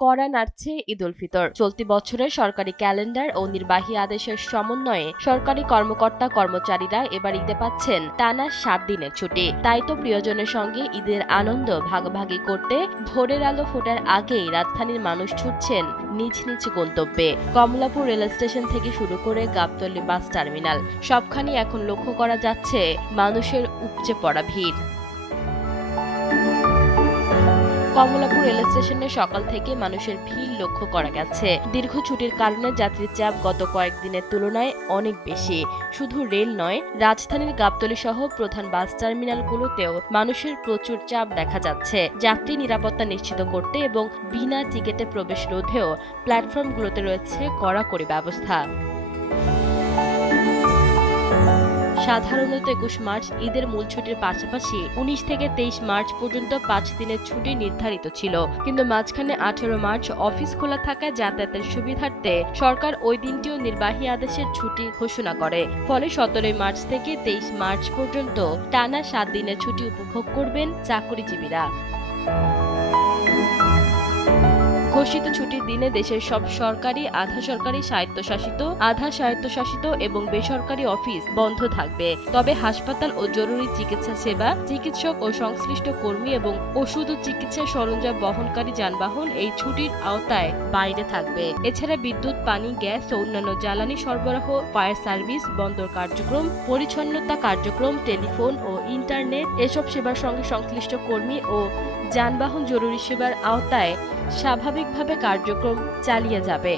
কড়া নাড়ছে ঈদ উল ফিতর। চলতি বছরের সরকারি ক্যালেন্ডার ও নির্বাহী আদেশের সমন্বয়ে সরকারি কর্মকর্তা কর্মচারীরা এবার ঈদে পাচ্ছেন টানা 7 দিনের ছুটি। তাই তো প্রিয়জনের সঙ্গে ঈদের আনন্দ ভাগাভাগি করতে ভোরের আলো ফোটার আগেই রাজধানীর মানুষ ছুটছেন নিজ নিজ গন্তব্যে। কমলাপুর রেল স্টেশন থেকে শুরু করে গাবতলী বাস টার্মিনাল, সবখানি এখন লক্ষ্য করা যাচ্ছে মানুষের উপচে পড়া ভিড়। কমলাপুর রেল স্টেশনে সকাল থেকে মানুষের ভিড় লক্ষ্য করা গেছে। দীর্ঘ ছুটির কারণে যাত্রীর চাপ গত কয়েকদিনের তুলনায় অনেক বেশি। শুধু রেল নয়, রাজধানীর গাবতলী সহ প্রধান বাস টার্মিনালগুলোতেও মানুষের প্রচুর চাপ দেখা যাচ্ছে। যাত্রী নিরাপত্তা নিশ্চিত করতে এবং বিনা টিকিটে প্রবেশ রোধেও প্ল্যাটফর্মগুলোতে রয়েছে কড়াকড়ি ব্যবস্থা। সাধারণত 21 মার্চ ঈদের মূল ছুটির পাশাপাশি 19 থেকে 23 মার্চ পর্যন্ত 5 দিনের ছুটি নির্ধারিত ছিল, কিন্তু মাঝখানে 18 মার্চ অফিস খোলা থাকায় যাতায়াতের সুবিধার্থে সরকার ওই দিনটিও নির্বাহী আদেশের ছুটি ঘোষণা করে। ফলে 17 মার্চ থেকে 23 মার্চ পর্যন্ত টানা 7 দিনের ছুটি উপভোগ করবেন চাকরিজীবীরা। ঘোষিত ছুটির দিনে দেশের সব সরকারি, আধা সরকারি, স্বায়ত্তশাসিত এবং বেসরকারি অফিস বন্ধ থাকবে। তবে হাসপাতাল ও জরুরি চিকিৎসা সেবা, চিকিৎসক ও সংশ্লিষ্ট কর্মী এবং ওষুধ ও চিকিৎসা সরঞ্জাম বহনকারী যানবাহন এই ছুটির আওতায় বাইরে থাকবে। এছাড়া বিদ্যুৎ, পানি, গ্যাস ও অন্যান্য জ্বালানি সরবরাহ, ফায়ার সার্ভিস, বন্দর কার্যক্রম, পরিচ্ছন্নতা কার্যক্রম, টেলিফোন ও ইন্টারনেট এসব সেবার সঙ্গে সংশ্লিষ্ট কর্মী ও যানবাহন জরুরি সেবার আওতায় স্বাভাবিকভাবে কার্যক্রম চালিয়ে যাবে।